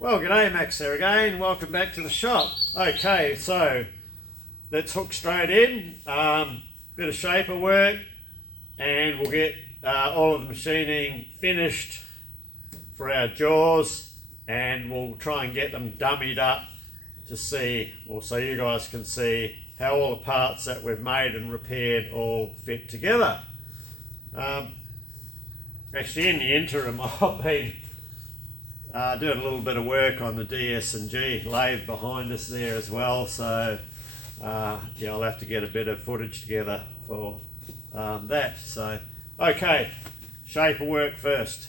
Well, g'day, Max here again. Welcome back to the shop. Okay, so let's hook straight in. Bit of shaper work, and we'll get all of the machining finished for our jaws, and we'll try and get them dummied up to see, or so you guys can see how all the parts that we've made and repaired all fit together. Actually, in the interim, I've been doing a little bit of work on the DS&G lathe behind us there as well, so yeah, I'll have to get a bit of footage together for that. So okay, shaper work first.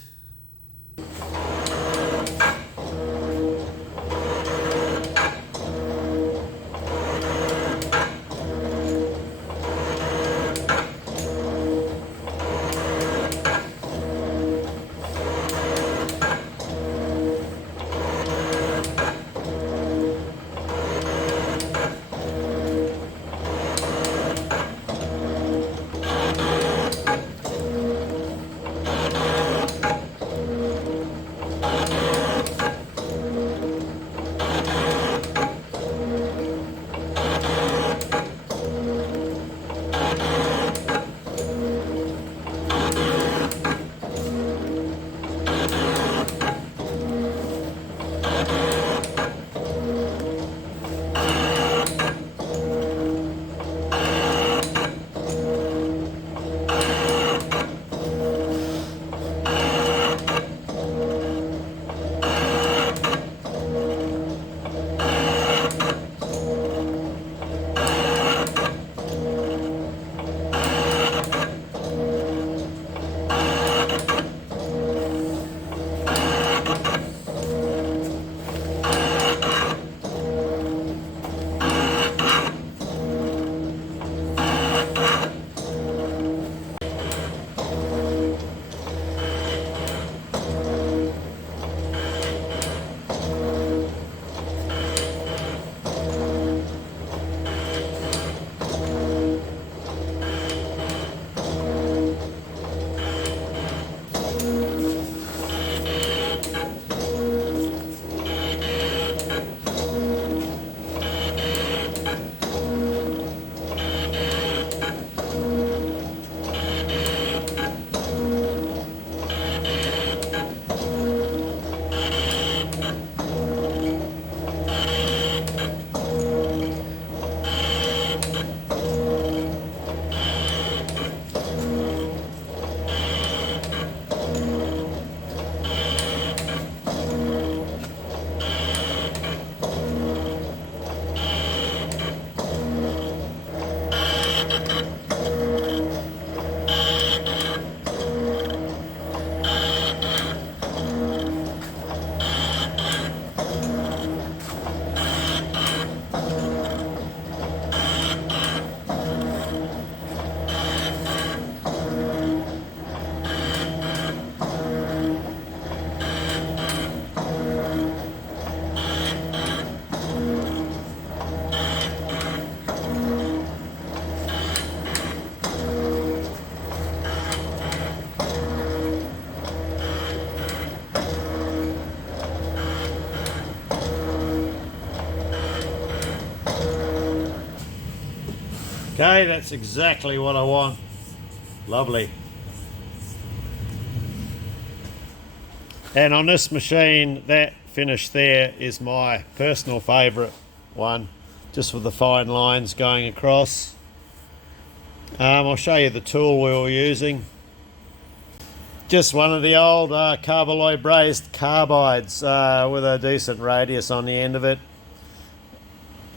Okay, that's exactly what I want. Lovely. And on this machine, that finish there is my personal favourite one, just with the fine lines going across. I'll show you the tool we were using. Just one of the old carbaloy brazed carbides with a decent radius on the end of it.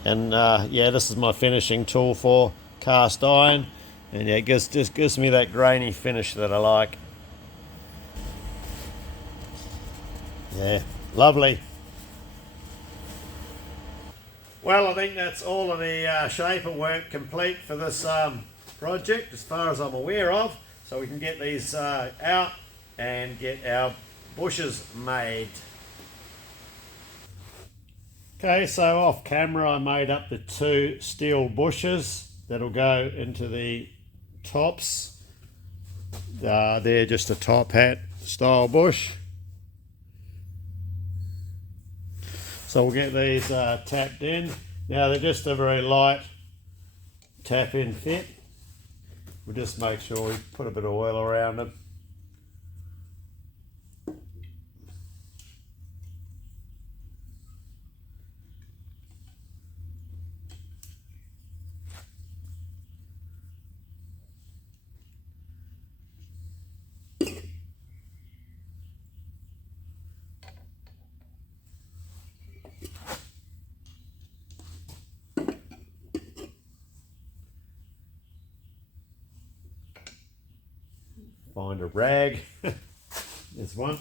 And yeah, this is my finishing tool for cast iron, and yeah, it just gives me that grainy finish that I like. Yeah, lovely. Well, I think that's all of the shaper work complete for this project as far as I'm aware of, so we can get these out and get our bushes made. Okay, so off camera I made up the two steel bushes that'll go into the tops. They're just a top hat style bush. So we'll get these tapped in. Now they're just a very light tap in fit. We'll just make sure we put a bit of oil around them. Find a rag. There's one.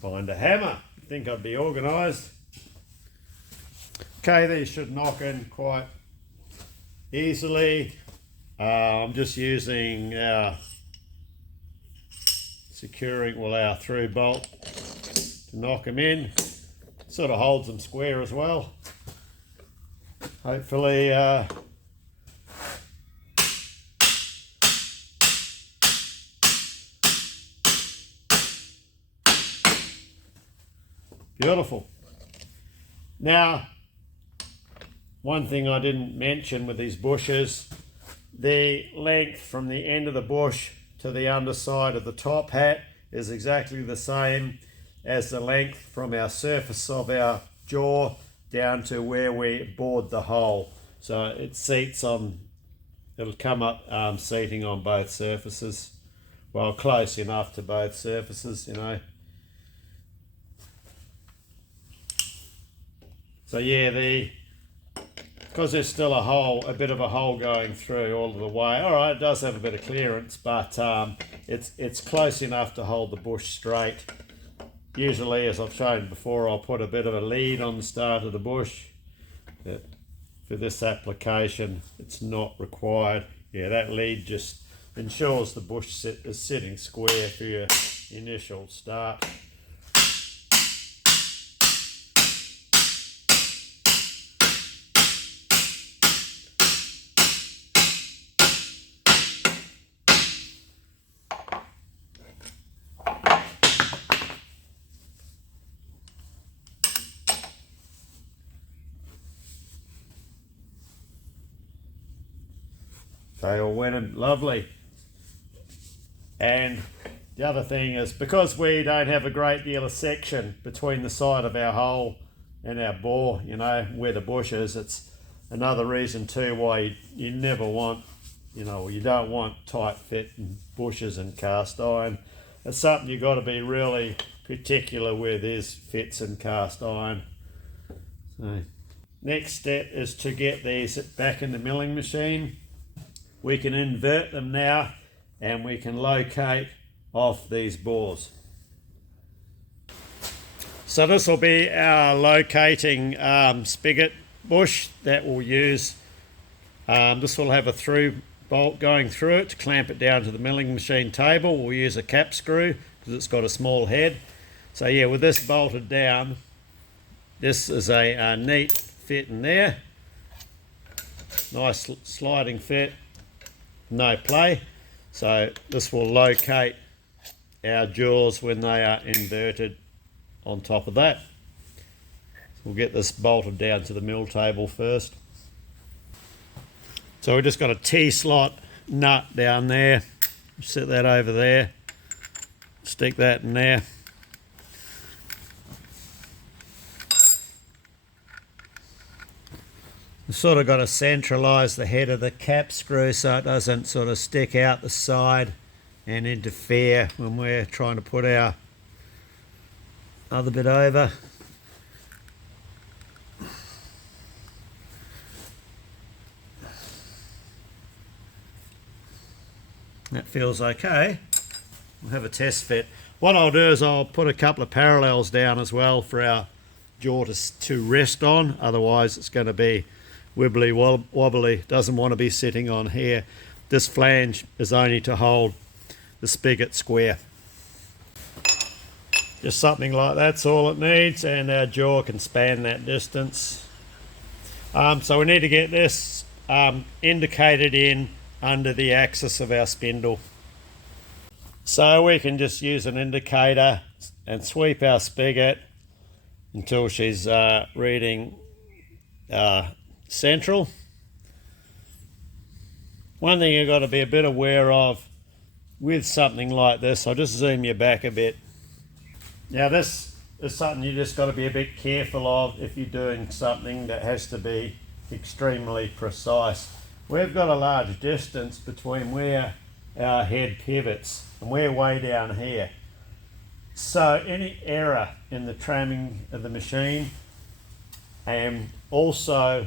Find a hammer. Think I'd be organised. Okay, these should knock in quite easily. I'm just using our our through bolt to knock them in. Sort of holds them square as well. Hopefully beautiful. Now, one thing I didn't mention with these bushes, the length from the end of the bush to the underside of the top hat is exactly the same as the length from our surface of our jaw down to where we bored the hole. So it seats on, it'll come up seating on both surfaces. Well, close enough to both surfaces, you know. So yeah, because there's still a bit of a hole going through all of the way. All right, it does have a bit of clearance, but it's close enough to hold the bush straight. Usually, as I've shown before, I'll put a bit of a lead on the start of the bush. But for this application, it's not required. Yeah, that lead just ensures the bush is sitting square for your initial start. They all went in lovely. And the other thing is, because we don't have a great deal of section between the side of our hole and our bore, you know, where the bush is, it's another reason too why you never want, you know, you don't want tight fit bushes and cast iron. It's something you've got to be really particular with, is fits in cast iron. So next step is to get these back in the milling machine. We can invert them now and we can locate off these bores. So this will be our locating spigot bush that we'll use. This will have a through bolt going through it to clamp it down to the milling machine table. We'll use a cap screw because it's got a small head. So yeah, with this bolted down, this is a neat fit in there. Nice sliding fit. No play. So this will locate our jaws when they are inverted on top of that. So we'll get this bolted down to the mill table first. So we've just got a T-slot nut down there. Set that over there. Stick that in there. We've sort of got to centralise the head of the cap screw so it doesn't sort of stick out the side and interfere when we're trying to put our other bit over. That feels okay. We'll have a test fit. What I'll do is I'll put a couple of parallels down as well for our jaw to rest on, otherwise it's going to be wibbly wobbly. Doesn't want to be sitting on here. This flange is only to hold the spigot square. Just something like that's all it needs, and our jaw can span that distance. So we need to get this indicated in under the axis of our spindle. So we can just use an indicator and sweep our spigot until she's reading central. One thing you've got to be a bit aware of with something like this, I'll just zoom you back a bit. Now this is something you just got to be a bit careful of if you're doing something that has to be extremely precise. We've got a large distance between where our head pivots and we're way down here. So any error in the tramming of the machine, and also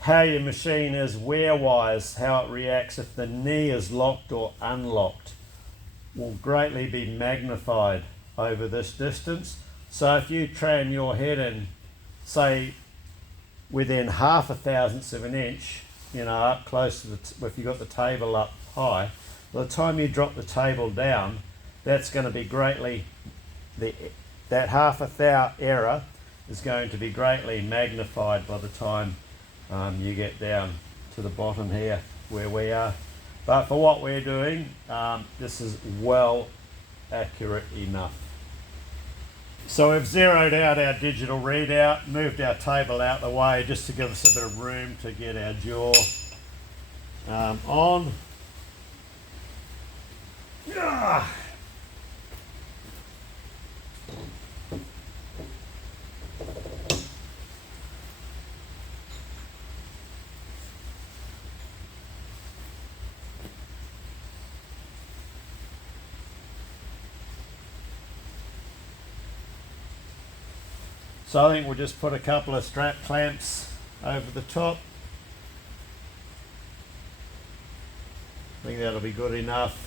how your machine is wear-wise, how it reacts if the knee is locked or unlocked, will greatly be magnified over this distance. So if you tram your head in, say, within 0.5 thousandths of an inch, you know, up close to the, if you've got the table up high, by the time you drop the table down, that's going to be greatly, that 0.5 thou error is going to be greatly magnified by the time you get down to the bottom here where we are. But for what we're doing, this is well accurate enough. So we've zeroed out our digital readout, moved our table out the way just to give us a bit of room to get our jaw on. So I think we'll just put a couple of strap clamps over the top. I think that'll be good enough.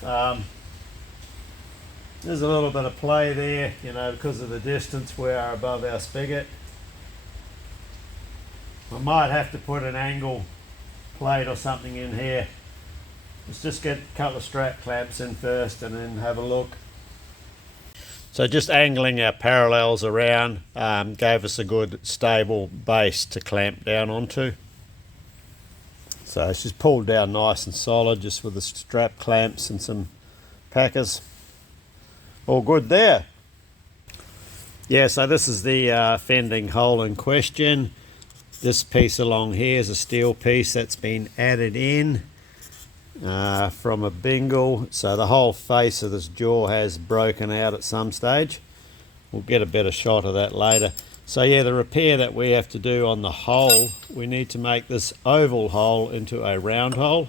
There's a little bit of play there, you know, because of the distance we are above our spigot. I might have to put an angle plate or something in here. Let's just get a couple of strap clamps in first and then have a look. So just angling our parallels around gave us a good stable base to clamp down onto. So it's just pulled down nice and solid just with the strap clamps and some packers. All good there. Yeah, so this is the fending hole in question. This piece along here is a steel piece that's been added in from a bingle, so the whole face of this jaw has broken out at some stage. We'll get a better shot of that later. So yeah, the repair that we have to do on the hole, we need to make this oval hole into a round hole.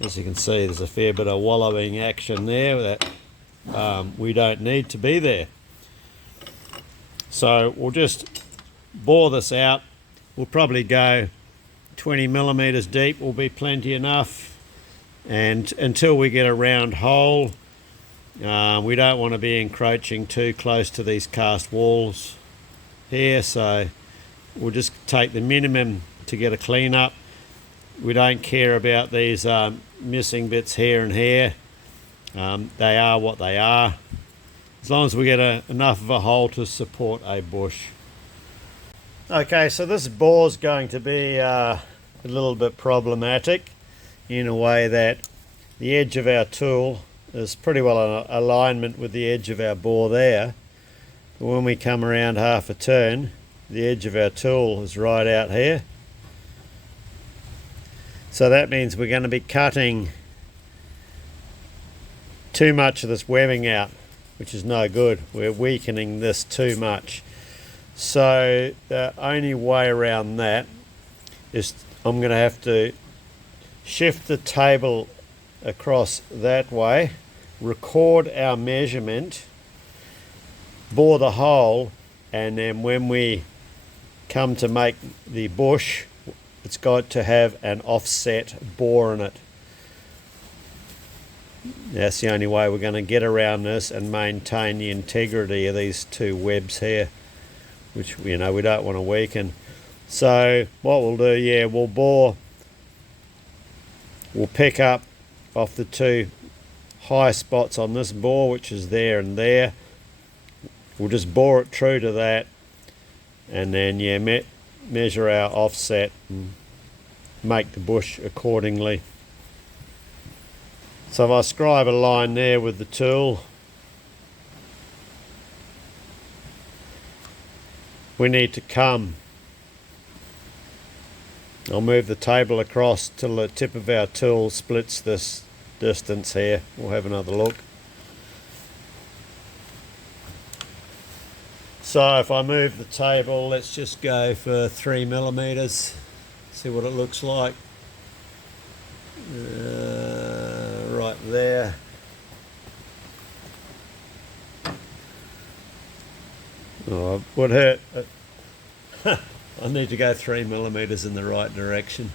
As you can see, there's a fair bit of wallowing action there that we don't need to be there. So we'll just bore this out. We'll probably go 20 millimeters deep will be plenty enough. And until we get a round hole, we don't want to be encroaching too close to these cast walls here, so we'll just take the minimum to get a clean up. We don't care about these missing bits here and here. They are what they are, as long as we get enough of a hole to support a bush. Okay, so this bore's going to be a little bit problematic in a way that the edge of our tool is pretty well in alignment with the edge of our bore there. But when we come around half a turn, the edge of our tool is right out here. So that means we're going to be cutting too much of this webbing out, which is no good. We're weakening this too much. So the only way around that is I'm going to have to shift the table across that way, record our measurement, bore the hole, and then when we come to make the bush, it's got to have an offset bore in it. That's the only way we're going to get around this and maintain the integrity of these two webs here, which, you know, we don't want to weaken. So what we'll do, yeah, we'll pick up off the two high spots on this bore, which is there and there. We'll just bore it true to that, and then yeah, measure our offset and make the bush accordingly. So if I scribe a line there with the tool, we need to come. I'll move the table across till the tip of our tool splits this distance here. We'll have another look. So if I move the table, let's just go for 3mm, see what it looks like. Right there. Oh, it would hurt. I need to go 3mm in the right direction.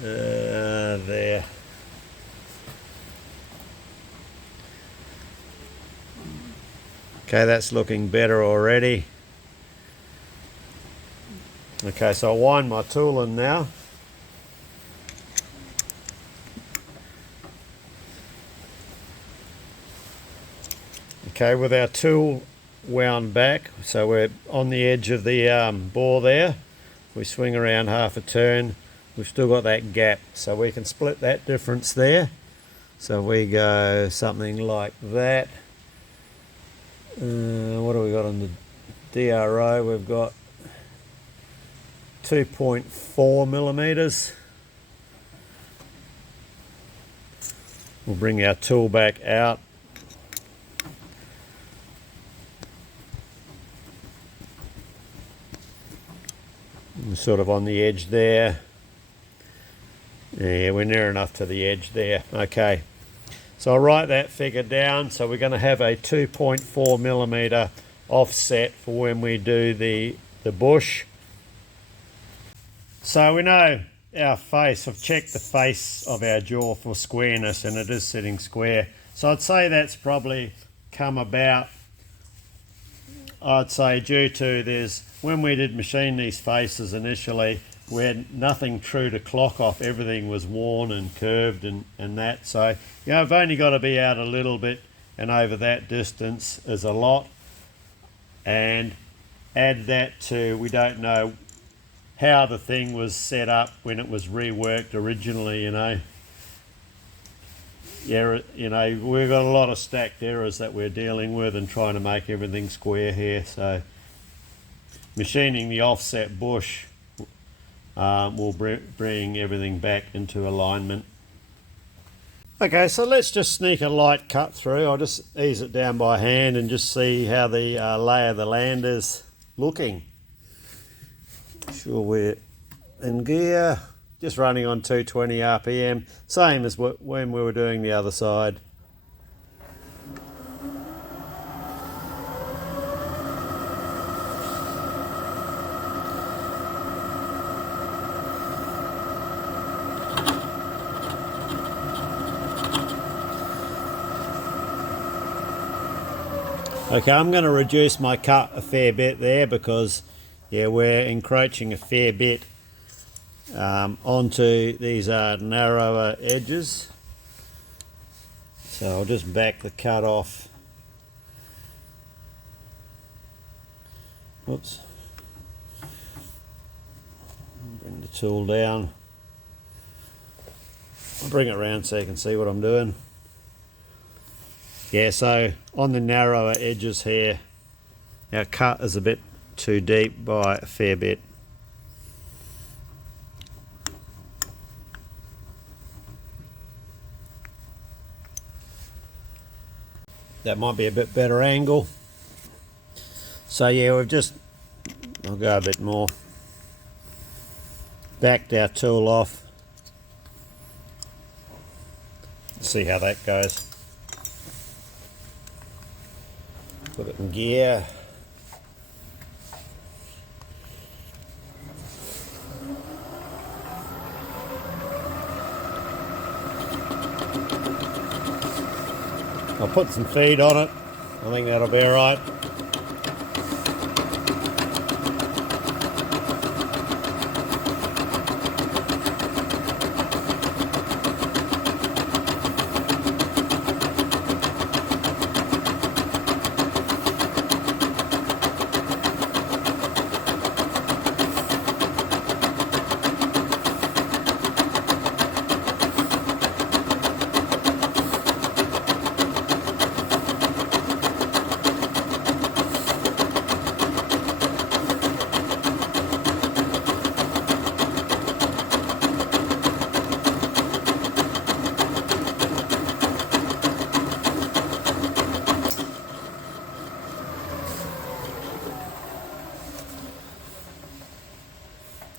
There. Okay, that's looking better already. Okay, so I'll wind my tool in now. Okay, with our tool wound back, so we're on the edge of the bore there. We swing around half a turn, we've still got that gap, so we can split that difference there. So we go something like that. What do we got on the DRO? We've got 2.4mm. We'll bring our tool back out. We're sort of on the edge there. Yeah, we're near enough to the edge there. Okay. So I'll write that figure down. So we're going to have a 2.4mm offset for when we do the bush. So we know our face, I've checked the face of our jaw for squareness and it is sitting square. So I'd say that's probably come about, I'd say due to when we did machine these faces initially, we had nothing true to clock off, everything was worn and curved and that. So, you know, I've only got to be out a little bit and over that distance is a lot. And add that to, we don't know how the thing was set up when it was reworked originally, you know. Yeah, you know, we've got a lot of stacked errors that we're dealing with and trying to make everything square here. So machining the offset bush will bring everything back into alignment. Okay, so let's just sneak a light cut through. I'll just ease it down by hand and just see how the lay of the land is looking. Sure, we're in gear, just running on 220 RPM, same as when we were doing the other side. Okay, I'm going to reduce my cut a fair bit there because, yeah, we're encroaching a fair bit onto these narrower edges. So I'll just back the cut off. Whoops. Bring the tool down. I'll bring it around so you can see what I'm doing. Yeah, so on the narrower edges here, our cut is a bit too deep by a fair bit. That might be a bit better angle. So yeah, I'll go a bit more. Backed our tool off. See how that goes. Put it in gear. I'll put some feed on it. I think that'll be alright.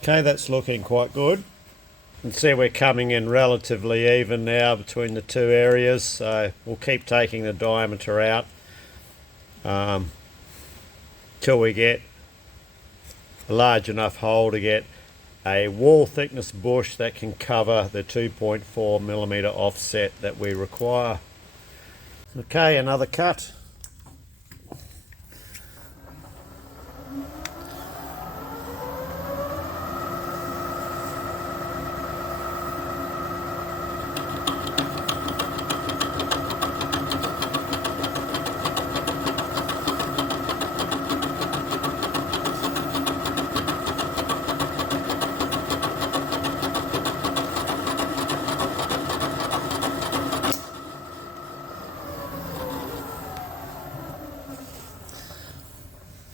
Okay, that's looking quite good. You can see we're coming in relatively even now between the two areas, so we'll keep taking the diameter out till we get a large enough hole to get a wall thickness bush that can cover the 2.4mm offset that we require. Okay, another cut.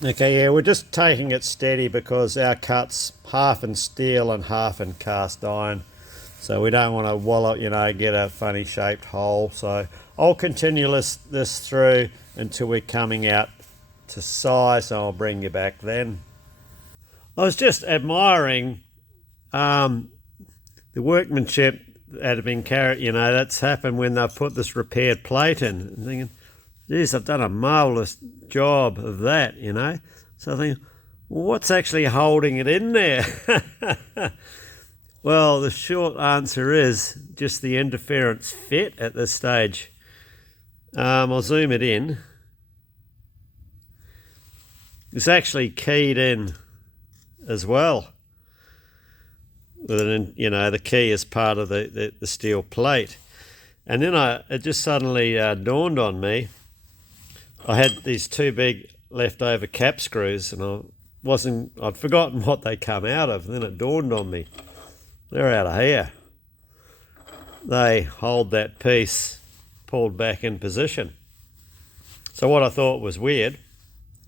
Okay, yeah, we're just taking it steady because our cut's half in steel and half in cast iron. So we don't want to wallow, get a funny shaped hole. So I'll continue this through until we're coming out to size, and I'll bring you back then. I was just admiring the workmanship that had been carried, that's happened when they've put this repaired plate in, and thinking, geez, I've done a marvellous job of that, So I think, well, what's actually holding it in there? Well, the short answer is just the interference fit at this stage. I'll zoom it in. It's actually keyed in as well. The key is part of the steel plate. And then it just suddenly dawned on me. I had these two big leftover cap screws, and I'd forgotten what they come out of. And then it dawned on me, they're out of here. They hold that piece pulled back in position. So what I thought was weird,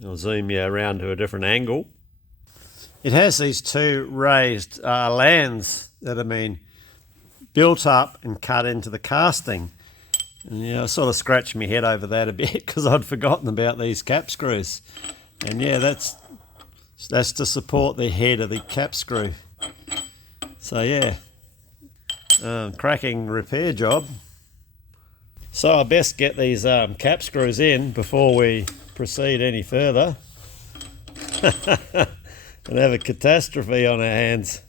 I'll zoom you around to a different angle. It has these two raised lands that have been built up and cut into the casting. And I sort of scratched my head over that a bit because I'd forgotten about these cap screws. And that's to support the head of the cap screw. So cracking repair job. So I best get these cap screws in before we proceed any further and have a catastrophe on our hands.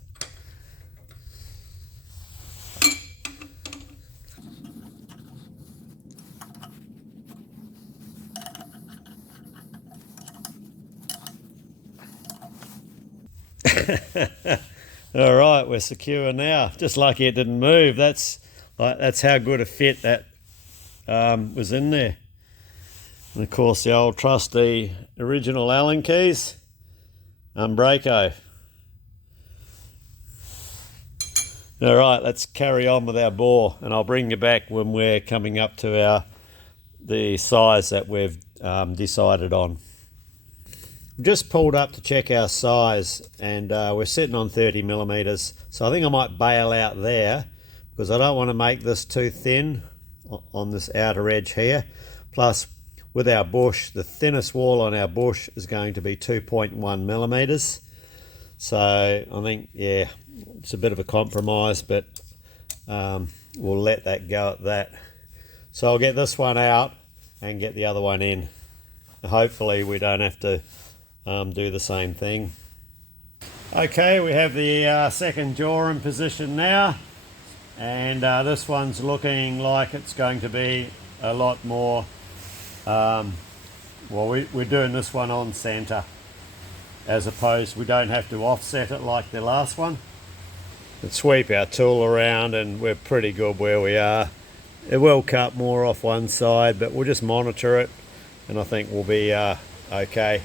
All right, we're secure now. Just lucky it didn't move. That's how good a fit that was in there. And of course, the old trusty original Allen keys, Umbraco. All right, let's carry on with our bore, and I'll bring you back when we're coming up to the size that we've decided on. Just pulled up to check our size, and we're sitting on 30mm, so I think I might bail out there because I don't want to make this too thin on this outer edge here. Plus, with our bush, the thinnest wall on our bush is going to be 2.1mm. So I think, it's a bit of a compromise, but we'll let that go at that. So I'll get this one out and get the other one in. Hopefully we don't have to do the same thing. Okay, we have the second jaw in position now, and this one's looking like it's going to be a lot more we're doing this one on center, as opposed we don't have to offset it like the last one. Let's sweep our tool around, and we're pretty good where we are. It will cut more off one side, but we'll just monitor it, and I think we'll be okay.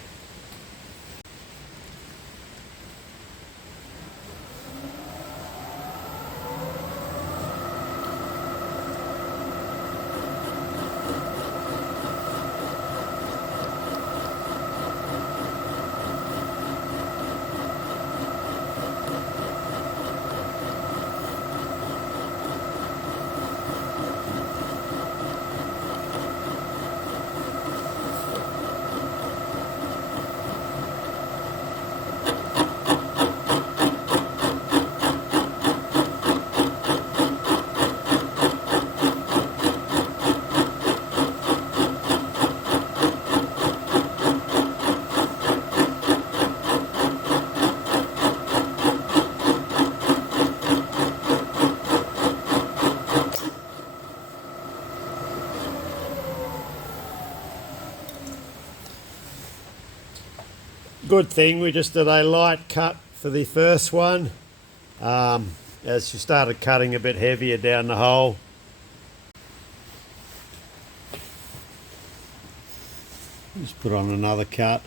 Good thing we just did a light cut for the first one, as she started cutting a bit heavier down the hole. Just put on another cut.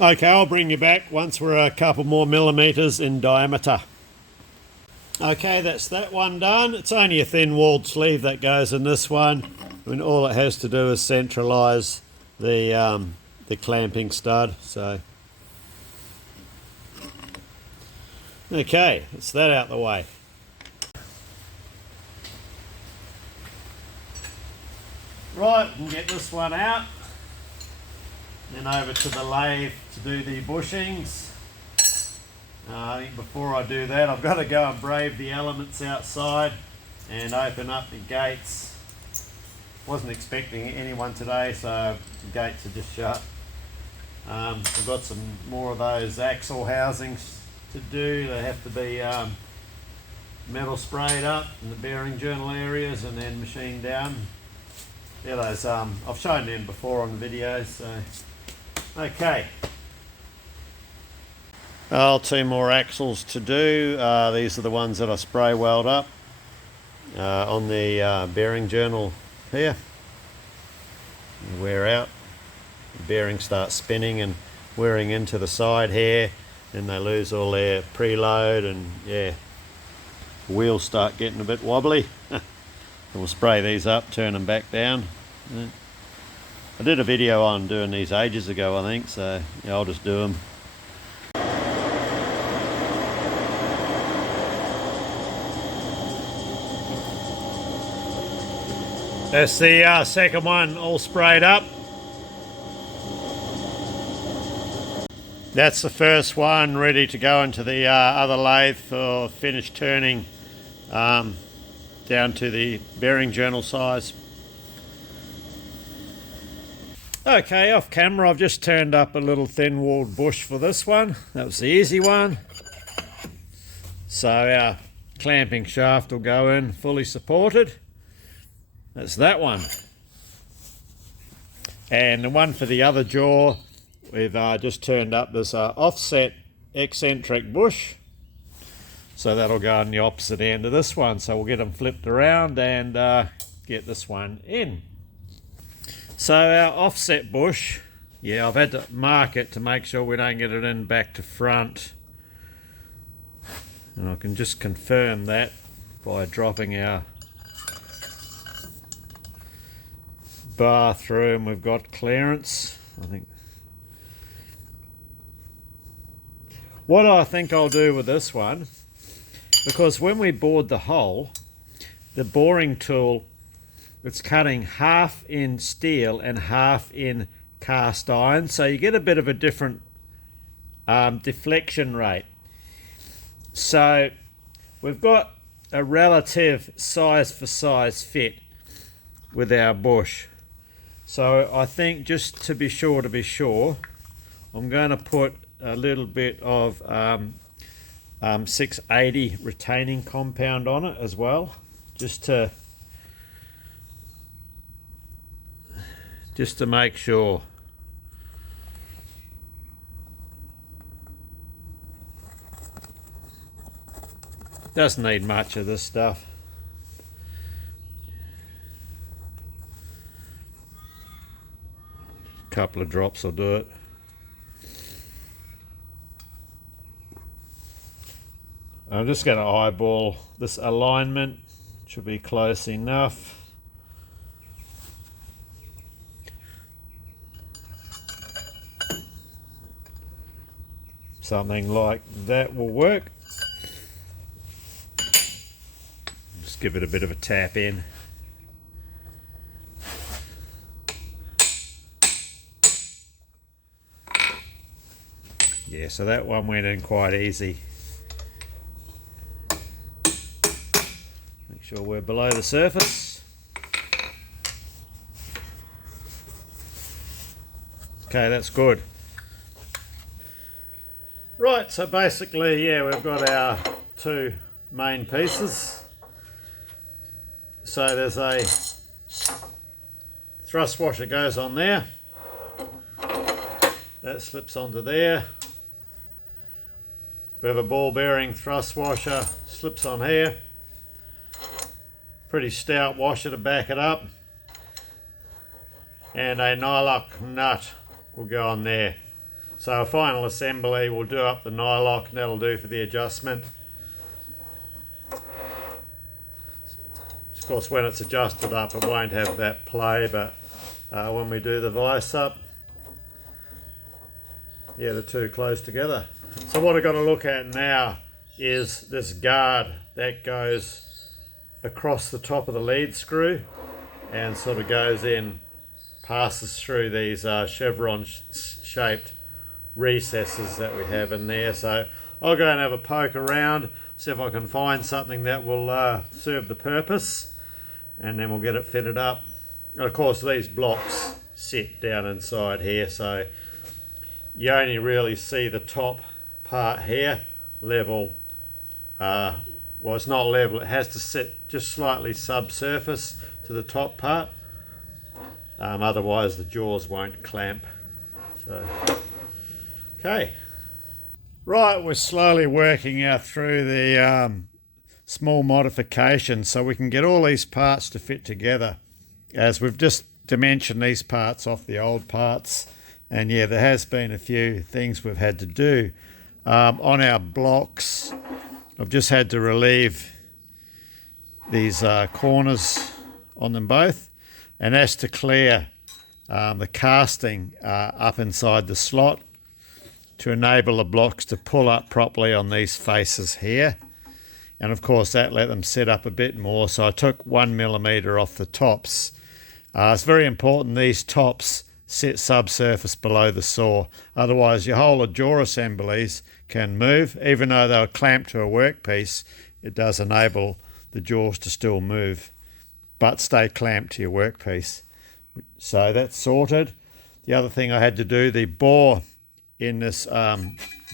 Okay, I'll bring you back once we're a couple more millimetres in diameter. Okay, that's that one done. It's only a thin walled sleeve that goes in this one. I mean, all it has to do is centralise the clamping stud. So, okay, that's that out the way. Right, we can get this one out. Then over to the lathe to do the bushings. I think before I do that, I've got to go and brave the elements outside and open up the gates. Wasn't expecting anyone today, so the gates are just shut. I've got some more of those axle housings to do. They have to be metal sprayed up in the bearing journal areas and then machined down. Yeah, those I've shown them before on the videos. So okay. Two more axles to do. These are the ones that I spray weld up on the bearing journal here. Wear out. The bearings start spinning and wearing into the side here. Then they lose all their preload and yeah, the wheels start getting a bit wobbly. And we'll spray these up, turn them back down. Yeah. I did a video on doing these ages ago, I think, so yeah, I'll just do them. That's the second one all sprayed up. That's the first one ready to go into the other lathe for finished turning down to the bearing journal size. Okay, off camera I've just turned up a little thin walled bush for this one. That was the easy one. So our clamping shaft will go in fully supported. That's that one. And the one for the other jaw, we've just turned up this offset eccentric bush. So that'll go on the opposite end of this one. So we'll get them flipped around and get this one in. So our offset bush, yeah, I've had to mark it to make sure we don't get it in back to front. And I can just confirm that by dropping our bar through, and we've got clearance. What I think I'll do with this one, because when we bored the hole, the boring tool, it's cutting half in steel and half in cast iron, so you get a bit of a different deflection rate. So we've got a relative size for size fit with our bush. So I think just to be sure, I'm going to put a little bit of 680 retaining compound on it as well, just to make sure. Doesn't need much of this stuff. A couple of drops will do it. I'm just going to eyeball this alignment. Should be close enough. Something like that will work. Just give it a bit of a tap in. Yeah, so that one went in quite easy. Make sure we're below the surface. Okay, that's good. Right, so basically, yeah, we've got our two main pieces. So there's a thrust washer goes on there. That slips onto there. We have a ball bearing thrust washer, slips on here. Pretty stout washer to back it up. And a nylock nut will go on there. So a final assembly will do up the nylock, and that'll do for the adjustment. Of course, when it's adjusted up, it won't have that play, but when we do the vise up, yeah, the two close together. So what I've got to look at now is this guard that goes across the top of the lead screw and sort of goes in, passes through these chevron shaped recesses that we have in there. So I'll go and have a poke around, see if I can find something that will serve the purpose, and then we'll get it fitted up. And of course these blocks sit down inside here, so you only really see the top part here level. Well, it's not level, it has to sit just slightly subsurface to the top part, otherwise the jaws won't clamp. So okay, right, we're slowly working out through the small modifications so we can get all these parts to fit together, as we've just dimensioned these parts off the old parts. And yeah, there has been a few things we've had to do. On our blocks, I've just had to relieve these corners on them both, and that's to clear the casting up inside the slot to enable the blocks to pull up properly on these faces here. And of course that let them set up a bit more, so I took 1 millimeter off the tops. It's very important these tops sit subsurface below the saw, otherwise your whole jaw assemblies can move. Even though they're clamped to a workpiece, it does enable the jaws to still move but stay clamped to your workpiece. So that's sorted. The other thing I had to do, the bore in this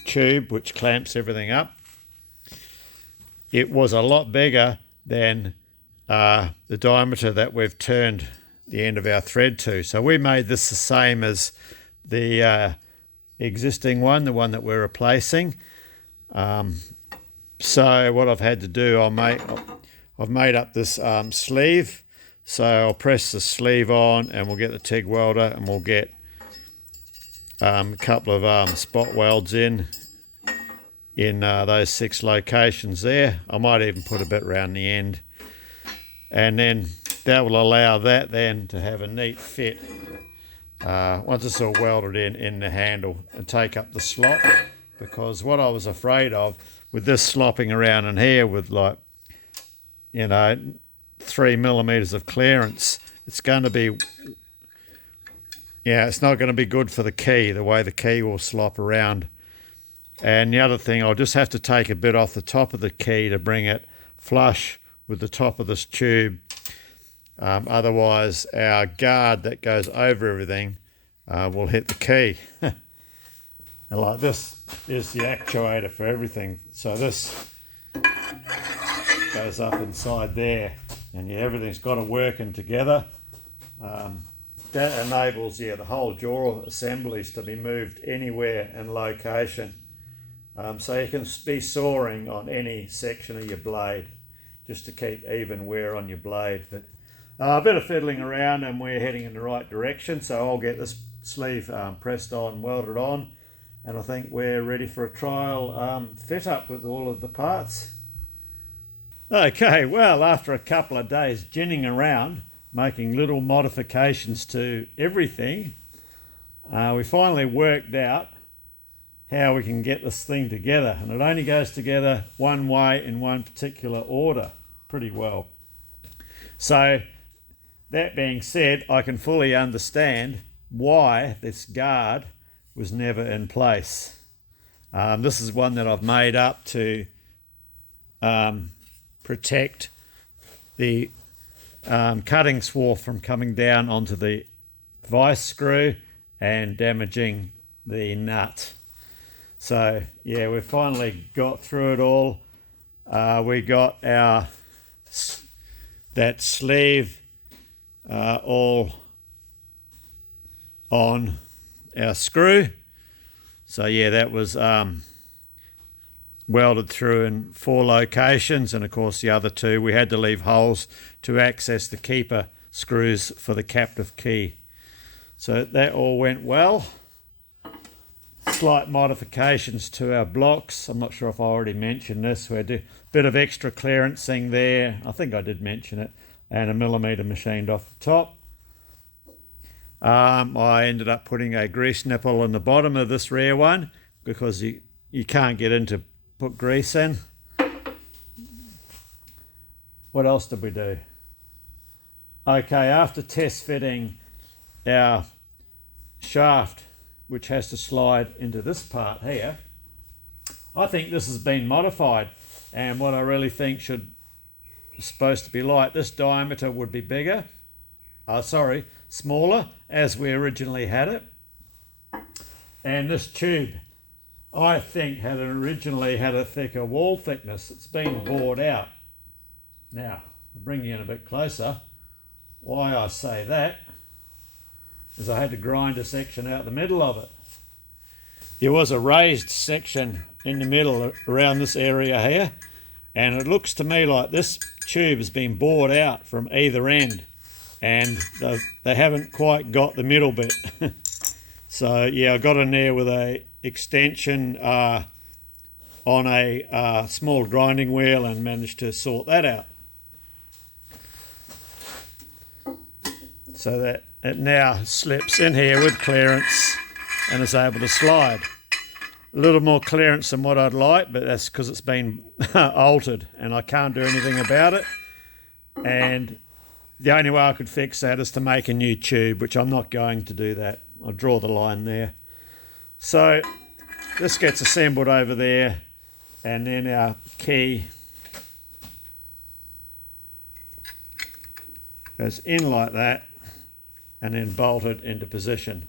tube which clamps everything up, it was a lot bigger than the diameter that we've turned the end of our thread to. So we made this the same as the existing one, the one that we're replacing. So what I've had to do, I've made up this sleeve. So I'll press the sleeve on, and we'll get the TIG welder, and we'll get a couple of spot welds in those 6 locations there. I might even put a bit around the end, and then that will allow that then to have a neat fit once it's all welded in the handle and take up the slot. Because what I was afraid of with this slopping around in here with, like, 3 millimeters of clearance, it's going to be, it's not going to be good for the key, the way the key will slop around. And the other thing, I'll just have to take a bit off the top of the key to bring it flush with the top of this tube. Otherwise, our guard that goes over everything will hit the key. And like this is the actuator for everything. So this goes up inside there, and everything's got to working together. That enables the whole jaw assemblies to be moved anywhere in location. So you can be sawing on any section of your blade just to keep even wear on your blade. But a bit of fiddling around and we're heading in the right direction. So I'll get this sleeve pressed on, welded on, and I think we're ready for a trial fit up with all of the parts. Okay, well, after a couple of days ginning around, making little modifications to everything, we finally worked out how we can get this thing together, and it only goes together one way in one particular order pretty well. So that being said, I can fully understand why this guard was never in place. This is one that I've made up to protect the cutting swath from coming down onto the vice screw and damaging the nut. So yeah, we finally got through it all. We got that sleeve all on our screw. So yeah, that was welded through in 4 locations, and of course the other 2 we had to leave holes to access the keeper screws for the captive key. So that all went well. Slight modifications to our blocks. I'm not sure if I already mentioned this. We had a bit of extra clearancing there. I think I did mention it. And a millimeter machined off the top. I ended up putting a grease nipple in the bottom of this rear one because you can't get in to put grease in. What else did we do? Okay, after test fitting our shaft, which has to slide into this part here, I think this has been modified, and what I really think is supposed to be like, this diameter would be bigger, smaller, as we originally had it, and this tube I think originally had a thicker wall thickness. It's been bored out. Now I'll bring you in a bit closer. Why I say that is I had to grind a section out the middle of it. There was a raised section in the middle around this area here, and it looks to me like this tube has been bored out from either end, and they haven't quite got the middle bit. So yeah, I got in there with a extension on a small grinding wheel and managed to sort that out. So that it now slips in here with clearance and is able to slide. A little more clearance than what I'd like, but that's because it's been altered and I can't do anything about it. And the only way I could fix that is to make a new tube, which I'm not going to do that. I'll draw the line there. So this gets assembled over there, and then our key goes in like that and then bolted into position,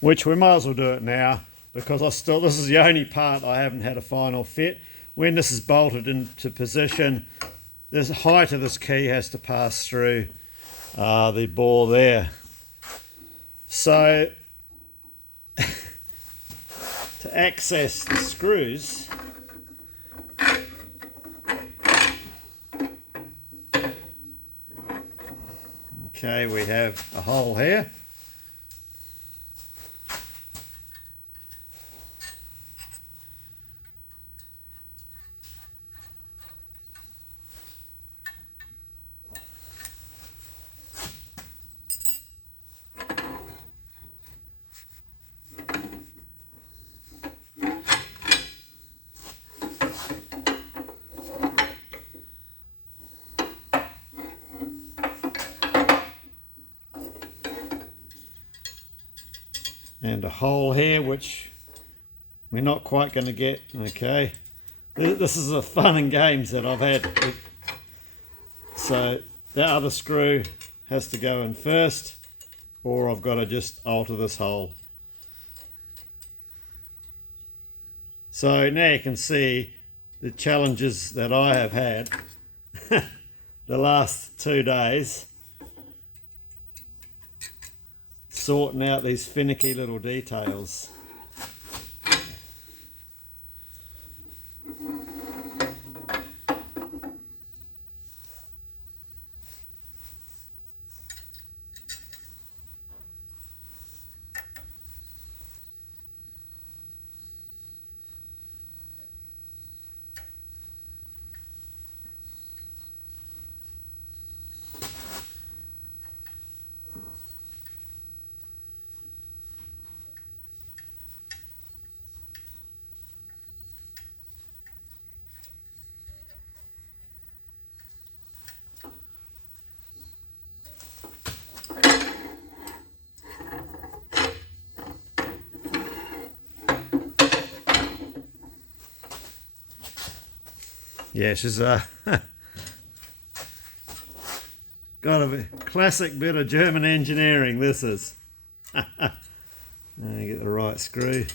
which we might as well do it now because this is the only part I haven't had a final fit. When this is bolted into position, the height of this key has to pass through the bore there. So to access the screws, okay, we have a hole here. And a hole here, which we're not quite going to get. Okay, this is the fun and games that I've had. So the other screw has to go in first, or I've got to just alter this hole. So now you can see the challenges that I have had the last 2 days, sorting out these finicky little details. Yeah, she's got a classic bit of German engineering, this is. And you get the right screw.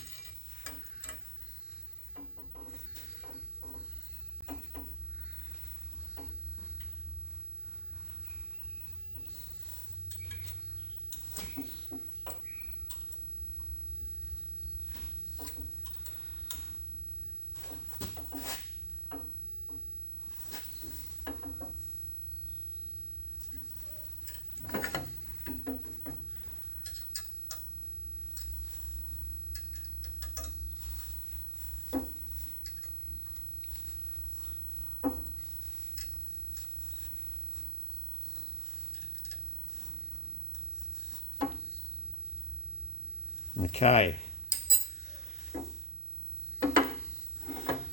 Okay,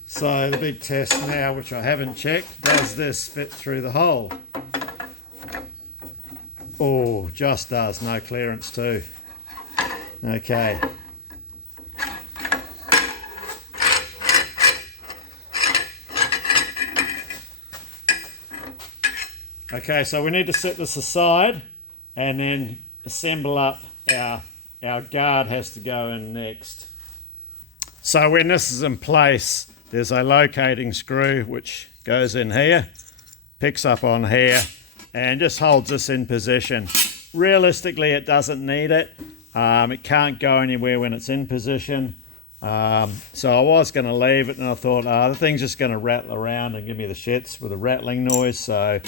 so the big test now, which I haven't checked, does this fit through the hole? Oh, just does, no clearance too. Okay. Okay, so we need to set this aside and then assemble up our guard has to go in next. So when this is in place, there's a locating screw which goes in here, picks up on here, and just holds this in position. Realistically, it doesn't need it. It can't go anywhere when it's in position. So I was going to leave it, and I thought, the thing's just going to rattle around and give me the shits with a rattling noise. So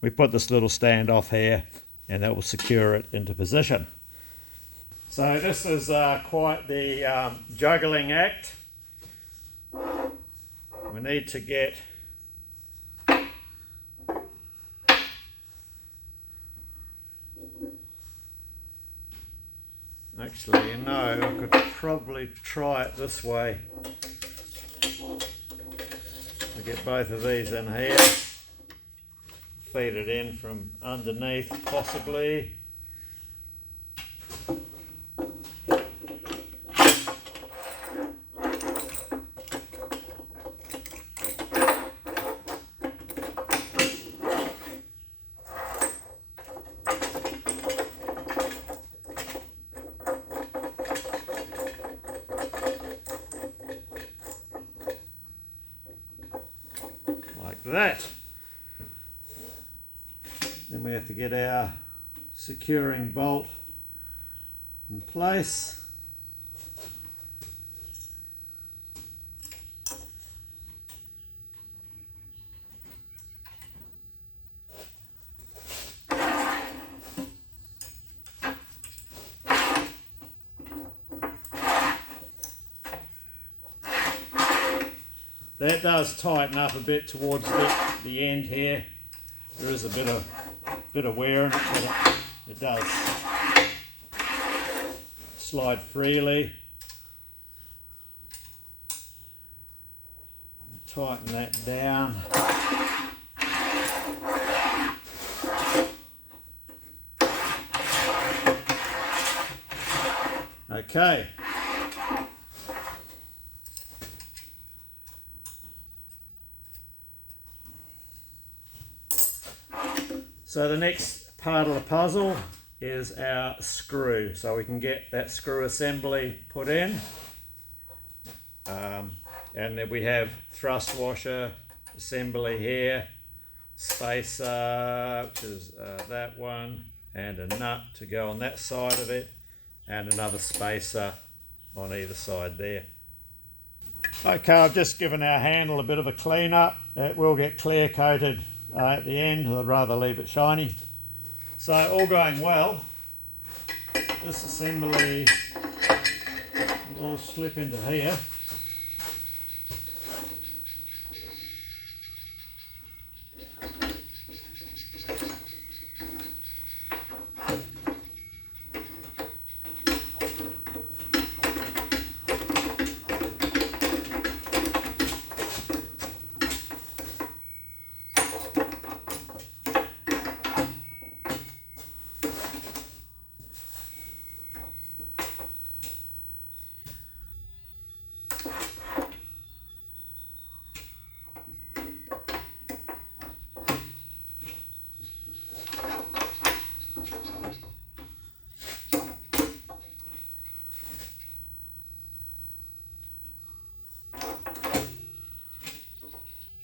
we put this little stand off here, and that will secure it into position. So this is quite the juggling act. We need to get actually, you know, I could probably try it this way. I get both of these in here, feed it in from underneath possibly. That. Then we have to get our securing bolt in place. that does tighten up a bit towards the end here. There is a bit of wear in it, but it does slide freely. Tighten that down. Okay. So the next part of the puzzle is our screw. So we can get that screw assembly put in. And then we have thrust washer assembly here, spacer, which is that one, and a nut to go on that side of it, and another spacer on either side there. Okay, I've just given our handle a bit of a clean up. It will get clear coated at the end. I'd rather leave it shiny. So all going well, this assembly will all slip into here.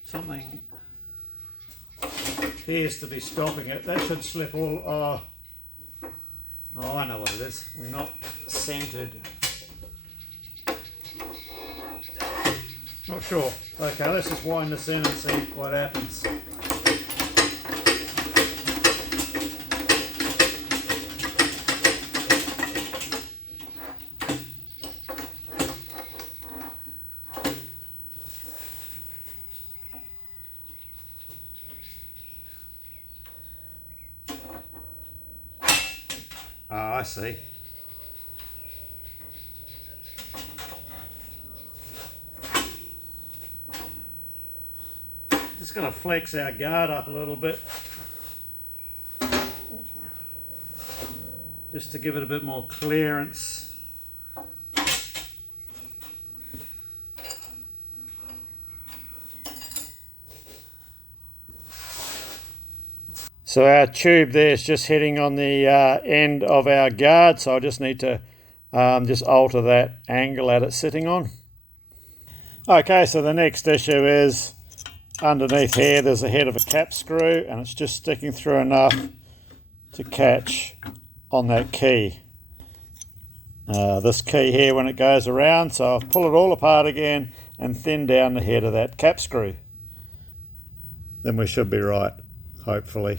Something appears to be stopping it. That should slip all. Oh, I know what it is. We're not centered. Not sure. Okay, let's just wind this in and see what happens. Ah, I see. Just going to flex our guard up a little bit, just to give it a bit more clearance. So our tube there is just hitting on the end of our guard, so I just need to just alter that angle that it's sitting on. Okay, so the next issue is underneath here there's a head of a cap screw, and it's just sticking through enough to catch on that key. This key here when it goes around, so I'll pull it all apart again and thin down the head of that cap screw. Then we should be right, hopefully.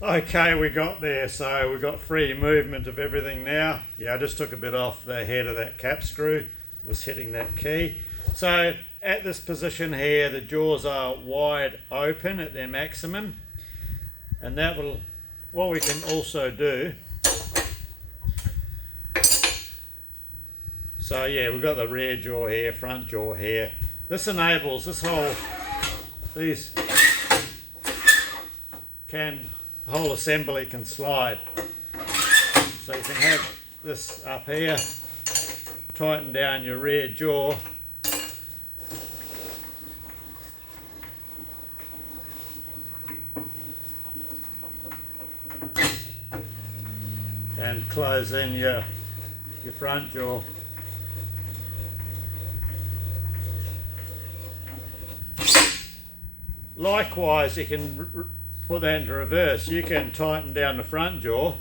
Okay, we got there, so we've got free movement of everything now. Yeah, I just took a bit off the head of that cap screw. It was hitting that key. So at this position here, the jaws are wide open at their maximum. And that will, what we can also do, so yeah, we've got the rear jaw here, front jaw here. This enables this whole, the whole assembly can slide. So you can have this up here, tighten down your rear jaw, and close in your front jaw. Likewise, you can put that into reverse. You can tighten down the front jaw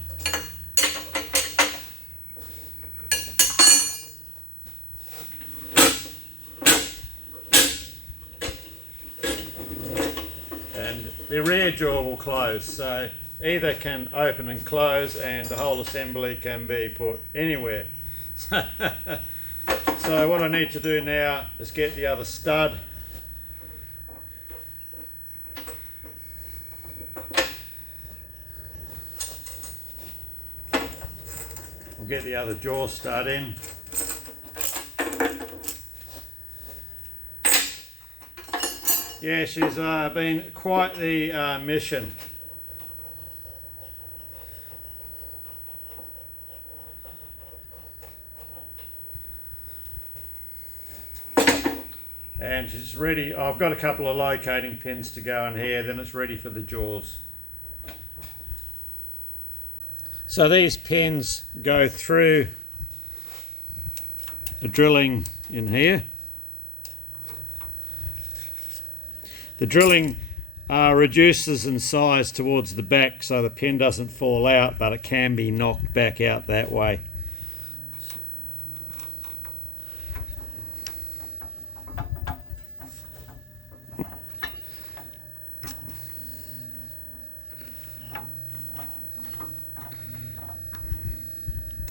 and the rear jaw will close. So either can open and close, and the whole assembly can be put anywhere. So what I need to do now is get the other stud. We'll get the other jaw stud in. Yeah, she's been quite the mission. And she's ready. I've got a couple of locating pins to go in here, then it's ready for the jaws. So these pins go through a drilling in here. The drilling reduces in size towards the back so the pin doesn't fall out, but it can be knocked back out that way.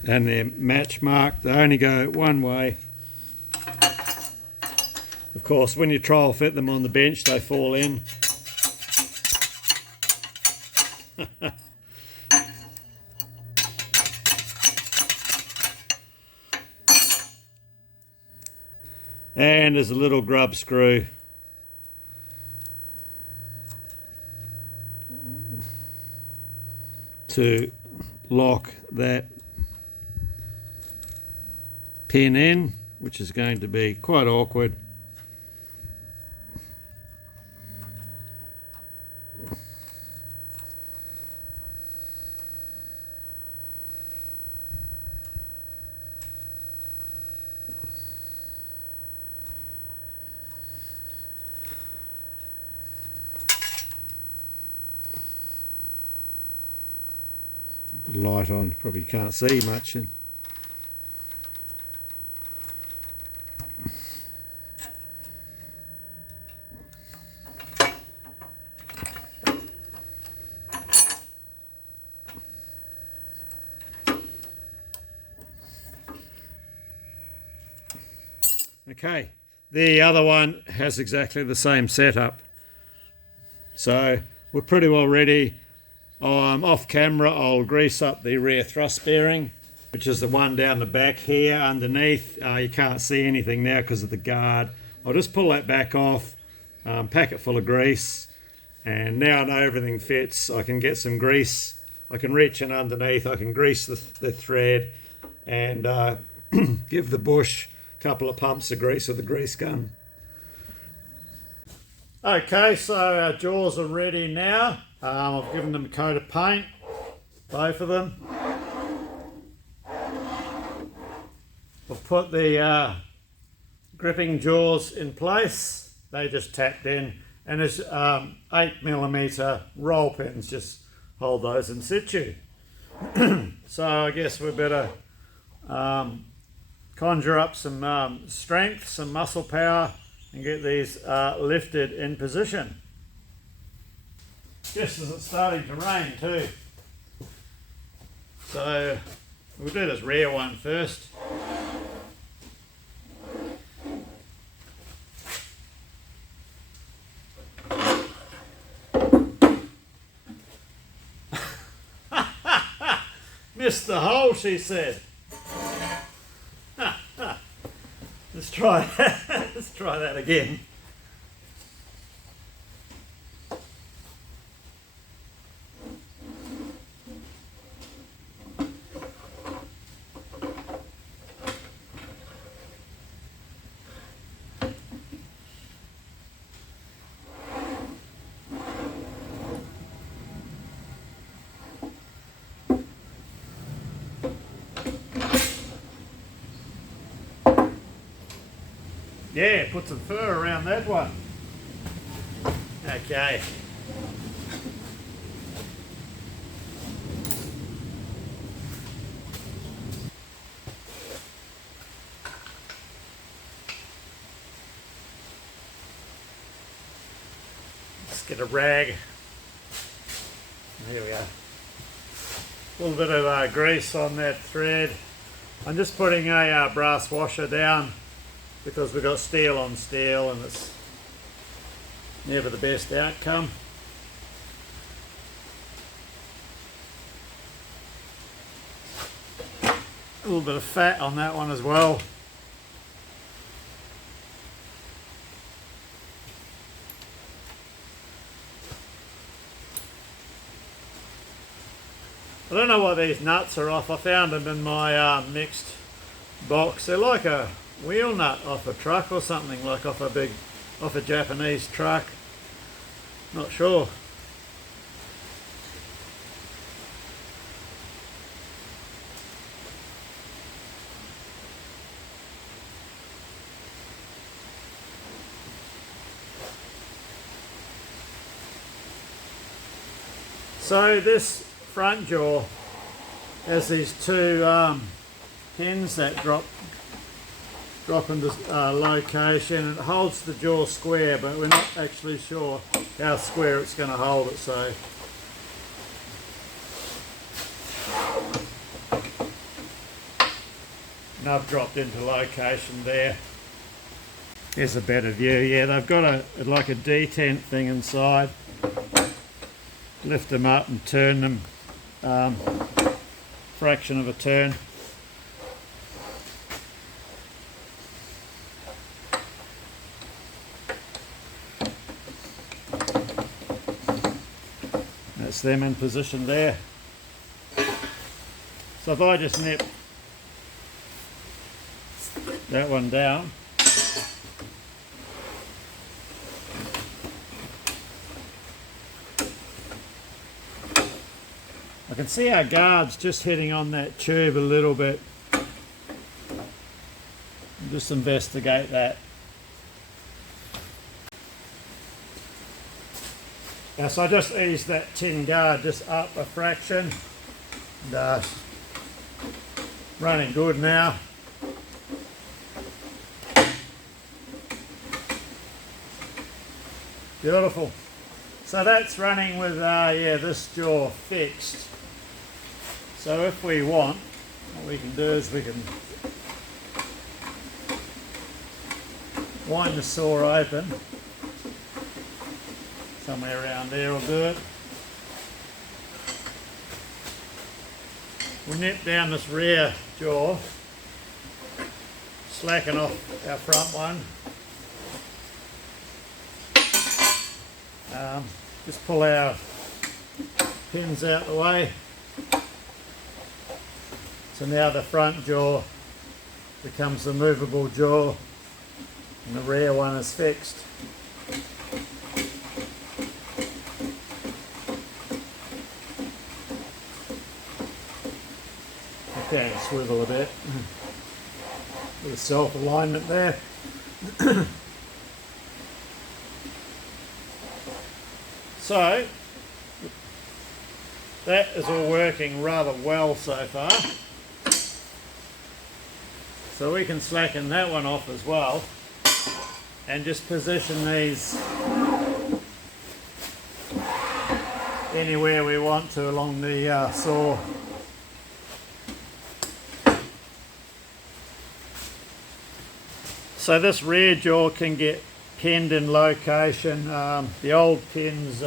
And they're match marked, they only go one way. Of course, when you trial fit them on the bench, they fall in. And there's a little grub screw to lock that pin in, which is going to be quite awkward. Put the light on, probably can't see much. Okay, the other one has exactly the same setup. So we're pretty well ready. Off camera, I'll grease up the rear thrust bearing, which is the one down the back here underneath. You can't see anything now because of the guard. I'll just pull that back off, pack it full of grease, and now I know everything fits. I can get some grease. I can reach in underneath, I can grease the thread and give the bush couple of pumps of grease with the grease gun. Okay, so our jaws are ready now. I've given them a coat of paint, both of them. I've put the gripping jaws in place. They just tapped in, and there's 8mm roll pins, just hold those in situ. So I guess we better conjure up some strength, some muscle power, and get these lifted in position. Just as it's starting to rain too. So we'll do this rear one first. Missed the hole, she said. Let's try that. Let's try that again. Yeah, put some fur around that one. Okay. Let's get a rag. Here we go. A little bit of grease on that thread. I'm just putting a brass washer down because we've got steel on steel and it's never the best outcome. A little bit of fat on that one as well. I don't know why these nuts are off. I found them in my mixed box. They're like a wheel nut off a truck or something, like off a Japanese truck. Not sure. So this front jaw has these two pins that drop into location. It holds the jaw square, but we're not actually sure how square it's going to hold it. So and I've dropped into location there. Here's a better view. Yeah, they've got like a detent thing inside. Lift them up and turn them fraction of a turn. That's them in position there. So if I just nip that one down, I can see our guards just hitting on that tube a little bit. Just investigate that. Now, so I just eased that tin guard just up a fraction. And, running good now. Beautiful. So that's running with yeah, this jaw fixed. So if we want, what we can do is we can wind the saw open. Somewhere around there will do it. We'll nip down this rear jaw, slacken off our front one. Just pull our pins out the way. So now the front jaw becomes the movable jaw and the rear one is fixed. Okay, swivel a bit. Bit of self-alignment there. So, that is all working rather well so far. So we can slacken that one off as well and just position these anywhere we want to along the saw. So this rear jaw can get pinned in location. The old pins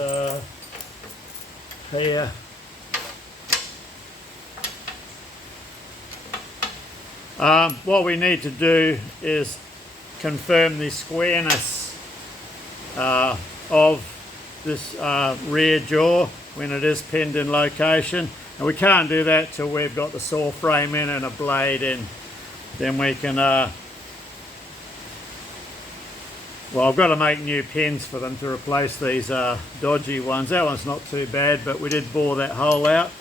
here. What we need to do is confirm the squareness of this rear jaw when it is pinned in location, and we can't do that till we've got the saw frame in and a blade in. Then we can well, I've got to make new pins for them to replace these dodgy ones. That one's not too bad, but we did bore that hole out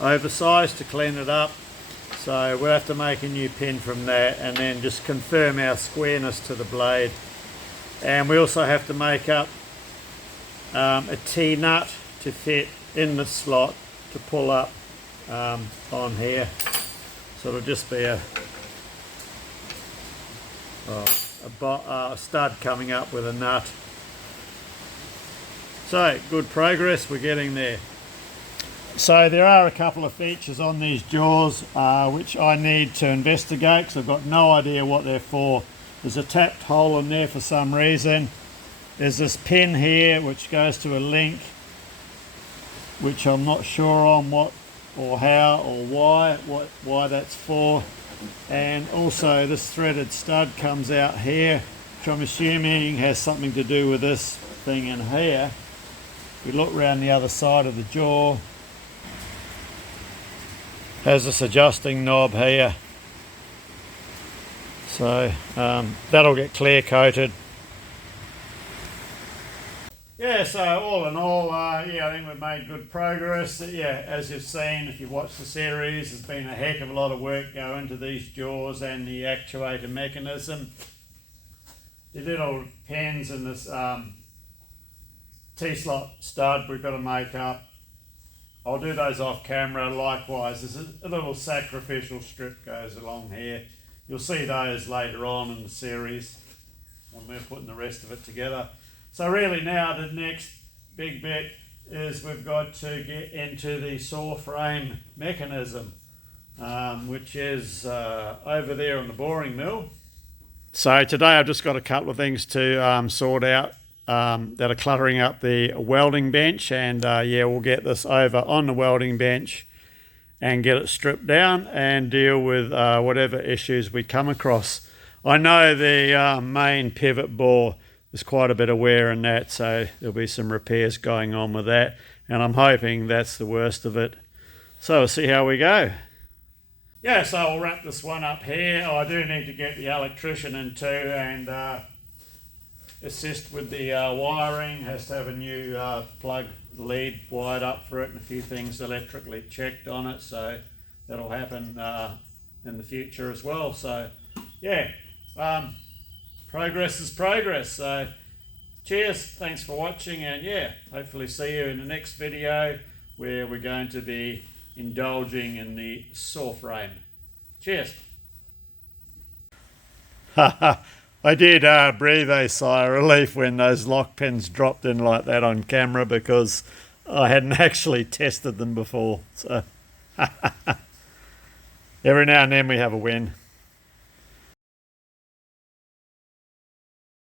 oversized to clean it up. So we'll have to make a new pin from that and then just confirm our squareness to the blade. And we also have to make up a T-nut to fit in the slot to pull up on here. So it'll just be a stud coming up with a nut. So good progress, we're getting there. So there are a couple of features on these jaws which I need to investigate because I've got no idea what they're for. There's a tapped hole in there for some reason. There's this pin here which goes to a link, which I'm not sure on what or how or why that's for. And also this threaded stud comes out here, which I'm assuming has something to do with this thing in here. If we look around the other side of the jaw, has this adjusting knob here. So that'll get clear coated. Yeah, so all in all, yeah, I think we've made good progress. Yeah, as you've seen, if you watch the series, there's been a heck of a lot of work go into these jaws and the actuator mechanism. The little pins and this T-slot stud we've got to make up. I'll do those off camera. Likewise, there's a little sacrificial strip goes along here. You'll see those later on in the series when we're putting the rest of it together. So really now the next big bit is we've got to get into the saw frame mechanism, which is over there on the boring mill. So today I've just got a couple of things to sort out that are cluttering up the welding bench, and yeah, we'll get this over on the welding bench and get it stripped down and deal with whatever issues we come across. I know the main pivot bore, there's quite a bit of wear in that, so there'll be some repairs going on with that, and I'm hoping that's the worst of it. So we'll see how we go. Yeah, so I'll wrap this one up here. I do need to get the electrician in too and assist with the wiring. Has to have a new plug lead wired up for it and a few things electrically checked on it, so that'll happen in the future as well. So yeah, progress is progress. So cheers, thanks for watching, and yeah, hopefully see you in the next video where we're going to be indulging in the saw frame. Cheers. I did breathe a sigh of relief when those lock pins dropped in like that on camera, because I hadn't actually tested them before. So every now and then we have a win.